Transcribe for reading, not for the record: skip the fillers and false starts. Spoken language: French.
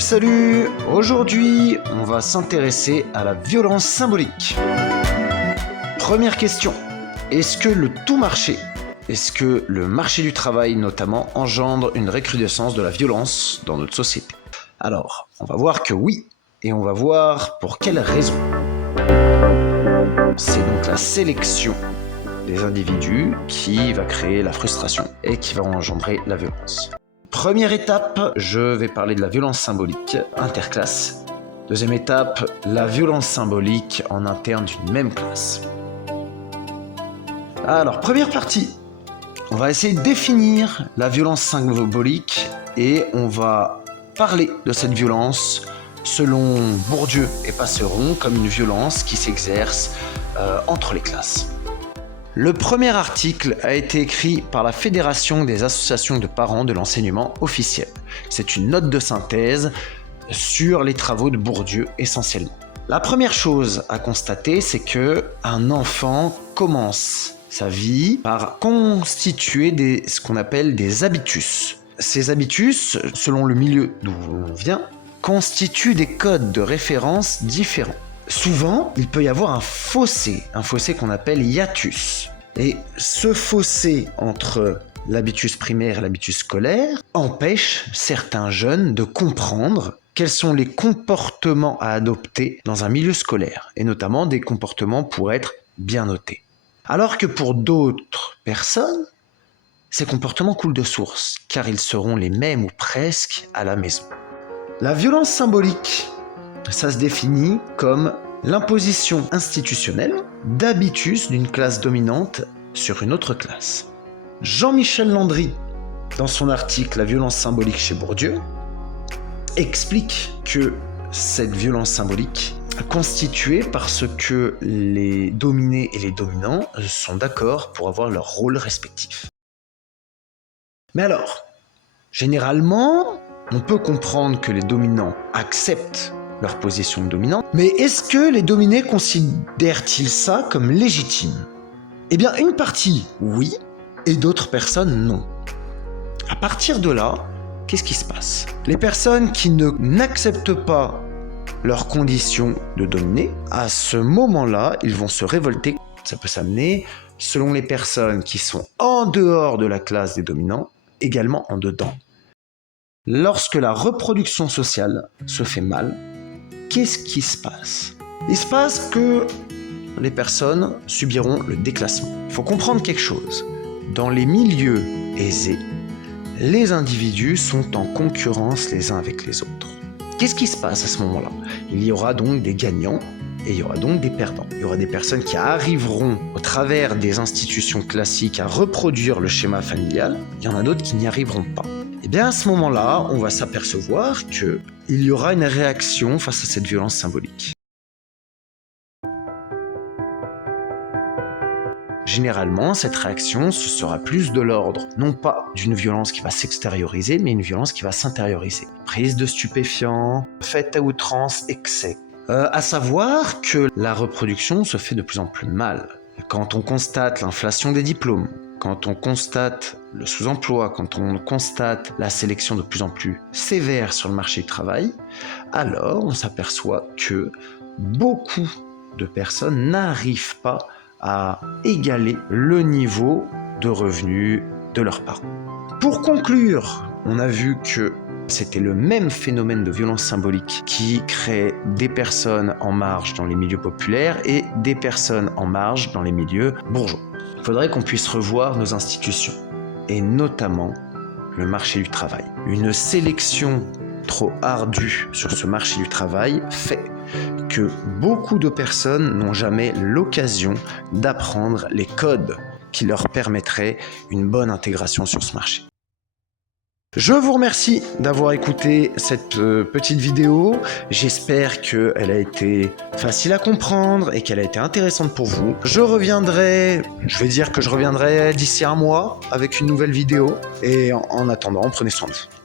Salut! Aujourd'hui, on va s'intéresser à la violence symbolique. Première question, est-ce que le marché du travail notamment engendre une recrudescence de la violence dans notre société? Alors, on va voir que oui, et on va voir pour quelles raisons. C'est donc la sélection des individus qui va créer la frustration et qui va engendrer la violence. Première étape, je vais parler de la violence symbolique interclasse. Deuxième étape, la violence symbolique en interne d'une même classe. Alors, première partie, on va essayer de définir la violence symbolique et on va parler de cette violence selon Bourdieu et Passeron comme une violence qui s'exerce entre les classes. Le premier article a été écrit par la Fédération des associations de parents de l'enseignement officiel. C'est une note de synthèse sur les travaux de Bourdieu essentiellement. La première chose à constater, c'est qu'un enfant commence sa vie par constituer ce qu'on appelle des habitus. Ces habitus, selon le milieu d'où on vient, constituent des codes de référence différents. Souvent, il peut y avoir un fossé qu'on appelle hiatus. Et ce fossé entre l'habitus primaire et l'habitus scolaire empêche certains jeunes de comprendre quels sont les comportements à adopter dans un milieu scolaire, et notamment des comportements pour être bien notés. Alors que pour d'autres personnes, ces comportements coulent de source, car ils seront les mêmes ou presque à la maison. La violence symbolique, ça se définit comme l'imposition institutionnelle d'habitus d'une classe dominante sur une autre classe. Jean-Michel Landry, dans son article « La violence symbolique chez Bourdieu », explique que cette violence symbolique est constituée parce que les dominés et les dominants sont d'accord pour avoir leur rôle respectif. Mais alors, généralement, on peut comprendre que les dominants acceptent leur position de dominant, mais est-ce que les dominés considèrent-ils ça comme légitime? Eh bien, une partie, oui, et d'autres personnes, non. À partir de là, qu'est-ce qui se passe? Les personnes qui n'acceptent pas leurs conditions de dominer, à ce moment-là, ils vont se révolter. Ça peut s'amener, selon les personnes qui sont en dehors de la classe des dominants, également en dedans. Lorsque la reproduction sociale se fait mal, qu'est-ce qui se passe? Il se passe que les personnes subiront le déclassement. Il faut comprendre quelque chose. Dans les milieux aisés, les individus sont en concurrence les uns avec les autres. Qu'est-ce qui se passe à ce moment-là? Il y aura donc des gagnants et il y aura donc des perdants. Il y aura des personnes qui arriveront au travers des institutions classiques à reproduire le schéma familial. Il y en a d'autres qui n'y arriveront pas. Et bien à ce moment-là, on va s'apercevoir qu'il y aura une réaction face à cette violence symbolique. Généralement, cette réaction, ce sera plus de l'ordre, non pas d'une violence qui va s'extérioriser, mais une violence qui va s'intérioriser. Prise de stupéfiants, fête à outrance, excès. À savoir que la reproduction se fait de plus en plus mal. Quand on constate l'inflation des diplômes, quand on constate le sous-emploi, quand on constate la sélection de plus en plus sévère sur le marché du travail, alors on s'aperçoit que beaucoup de personnes n'arrivent pas à égaler le niveau de revenus de leurs parents. Pour conclure, on a vu que c'était le même phénomène de violence symbolique qui crée des personnes en marge dans les milieux populaires et des personnes en marge dans les milieux bourgeois. Il faudrait qu'on puisse revoir nos institutions, et notamment le marché du travail. Une sélection trop ardue sur ce marché du travail fait que beaucoup de personnes n'ont jamais l'occasion d'apprendre les codes qui leur permettraient une bonne intégration sur ce marché. Je vous remercie d'avoir écouté cette petite vidéo. J'espère qu'elle a été facile à comprendre et qu'elle a été intéressante pour vous. Je reviendrai d'ici un mois avec une nouvelle vidéo. Et en attendant, prenez soin de vous.